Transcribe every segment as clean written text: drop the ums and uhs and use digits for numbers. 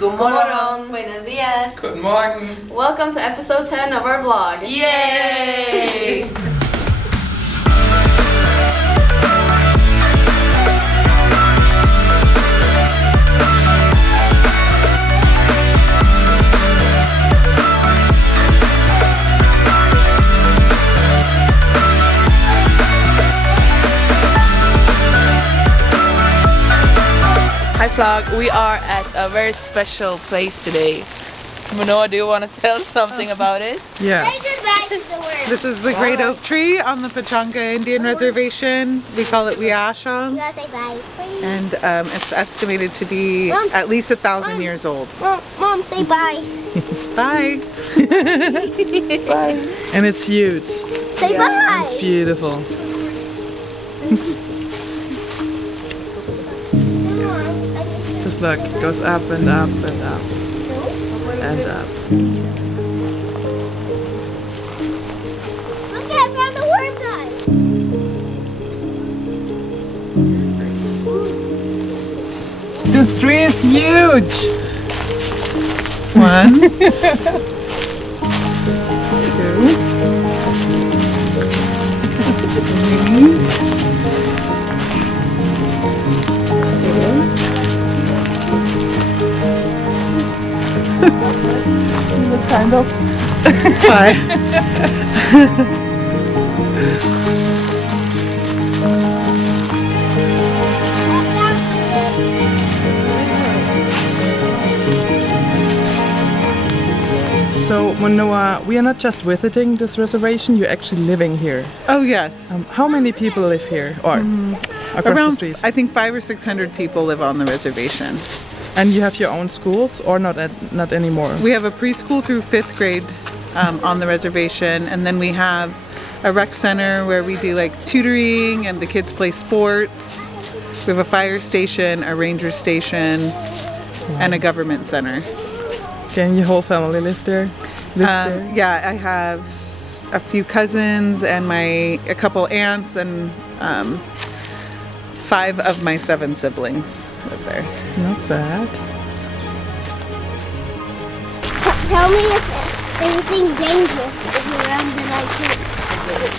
Good morning. Buenos dias. Guten Morgen. Welcome to episode 10 of our vlog. Yay! Hi vlog, we are at a very special place today. Munoa, do you want to tell something about it? Yeah. This is the great oak tree on the Pechanga Indian Reservation. We call it Wiasha. You gotta say bye, please. And it's estimated to be at least 1,000 years old. Mom, say bye. Bye. Bye. And it's huge. Say bye. It's beautiful. Just look, it goes up and up and up and up. Look, I found the worm guy. This tree is huge! One. Kind of. So, Munoa, we are not just visiting this reservation, you're actually living here. Oh yes. How many people live here? Or across the Around, street? I think 500 or 600 people live on the reservation. And you have your own schools or not anymore? We have a preschool through 5th grade on the reservation, and then we have a rec center where we do like tutoring and the kids play sports. We have a fire station, a ranger station, and a government center. Can your whole family live there? Yeah, I have a few cousins and a couple aunts and 5 of my 7 siblings live there. Not bad. Tell me if anything dangerous is around the night.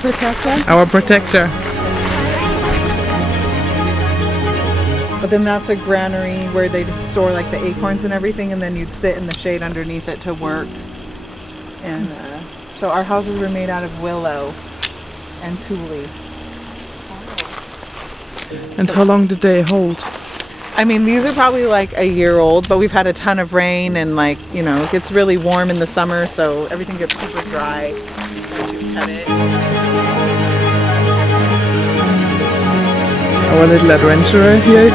Protector? Our protector. But then that's a granary where they store like the acorns and everything, and then you'd sit in the shade underneath it to work. And so our houses were made out of willow and tule. And how long did they hold? I mean, these are probably like a year old, but we've had a ton of rain and like, you know, it gets really warm in the summer, so everything gets super dry as you cut it. Our little adventurer here.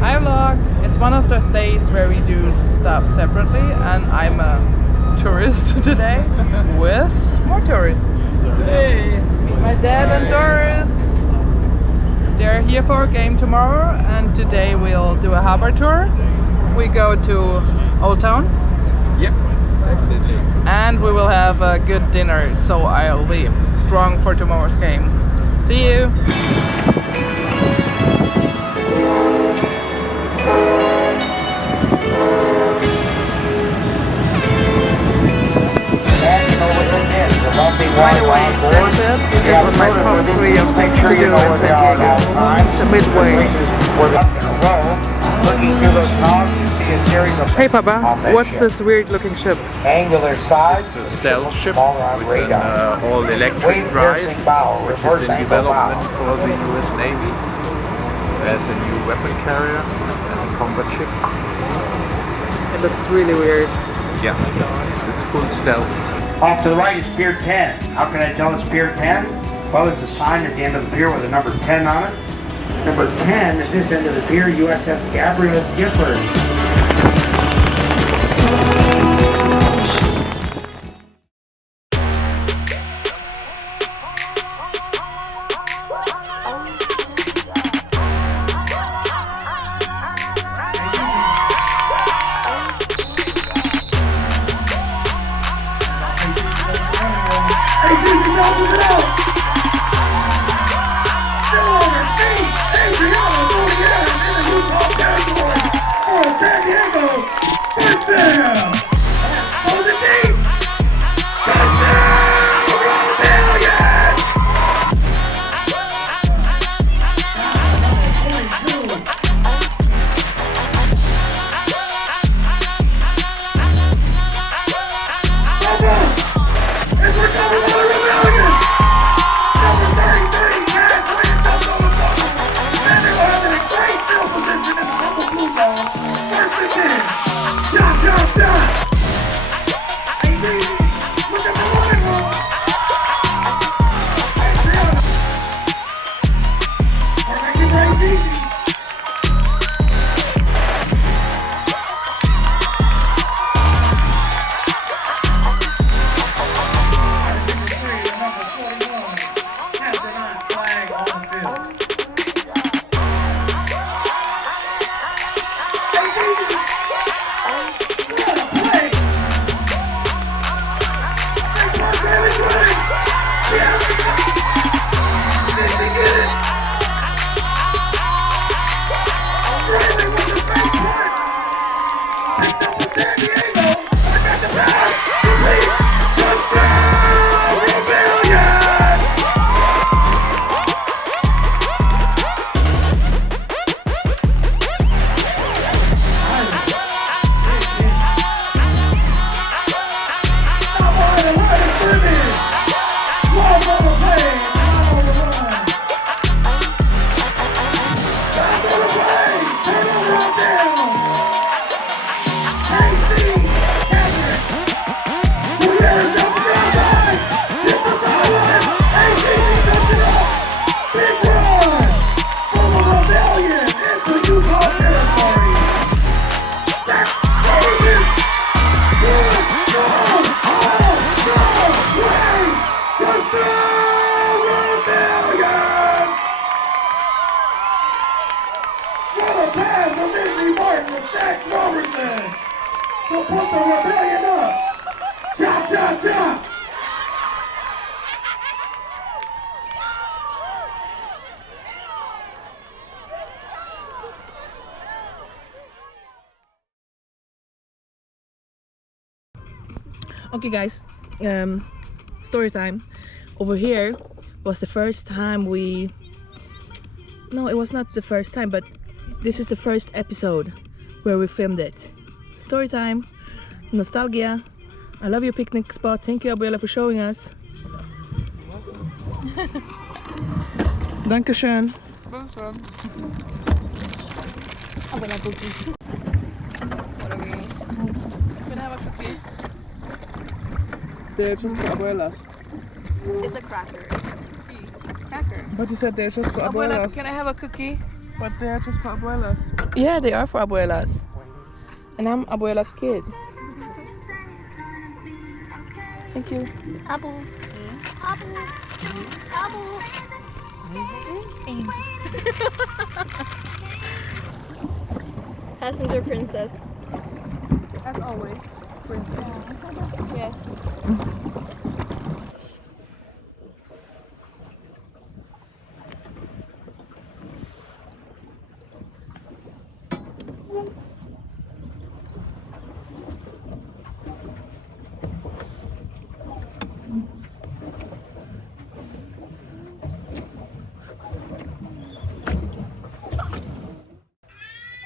Hi vlog! It's one of those days where we do stuff separately, and I'm a tourist today with more tourists. Hey! Meet my dad and Doris. They're here for a game tomorrow, and today we'll do a harbor tour. We go to Old Town. Yep, definitely. And we will have a good dinner, so I'll be strong for tomorrow's game. See you! By the way, this was my top 3 of the video in San Diego. It's a midway. Hey Papa, what's this weird looking ship? Angular size. It's a stealth ship with an all-electric drive, which is in development for the US Navy. There's a new weapon carrier and a combat ship. It looks really weird. Yeah, it's full stealth. Off to the right is Pier 10. How can I tell it's Pier 10? Well, there's a sign at the end of the pier with the number 10 on it. Number 10 at this end of the pier, USS Gabriel Gifford. San Diego, first down. Hold it deep. Touchdown, Rebellion. 22. It's recovered by the Rebellion. Number 33, Jack Williams comes on the ball. And they will have a great field position in the Humble Blue Ball. First and 10. Stop, stop, stop. Hey, baby, look at my line roll. Hey, Brianna. We're making race easy. Number 41 has the non-flag on the field. Hey, baby. What a play! Hey, Mark Bailey, play! Yeah! Did he get it? Riley with the face part! Picked up for San Diego! I got the pass! Complete! Touchdown! Rebellion! So put the Rebellion up. Chop, chop, chop. Okay guys, story time. Over here was the first time we... No, it was not the first time, but this is the first episode where we filmed it. Story time, nostalgia. I love your picnic spot. Thank you, Abuela, for showing us. Dankeschön. Abuela cookies. What are we? Can I have a cookie? They're just for abuelas. It's a cracker. Cracker. But you said they're just for Abuela, abuelas. can I have a cookie? But they're just for abuelas. Yeah, they are for abuelas. And I'm abuela's kid. Thank you. Apple. Apple. Apple. Passenger princess. As always. Yes.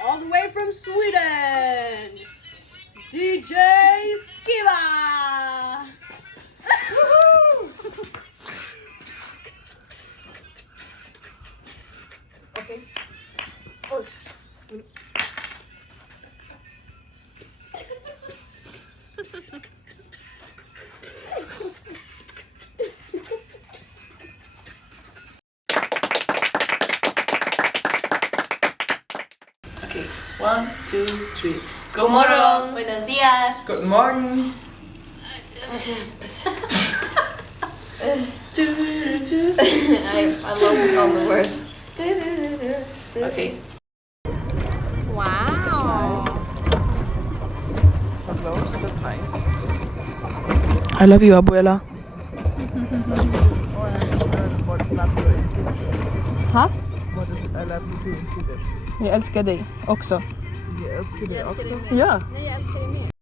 All the way from Sweden, DJ Skiva! Okay. Oh. Okay, 1, 2, 3. God morgon! Buenos dias! Guten Morgen! I lost all the words. Okay. Wow! So close, that's nice. I love you, Abuela. Ha? What is it I love you too in Swedish? Jag älskar dig också. Jag älskar dig också. Ja. Nej, jag älskar dig mer.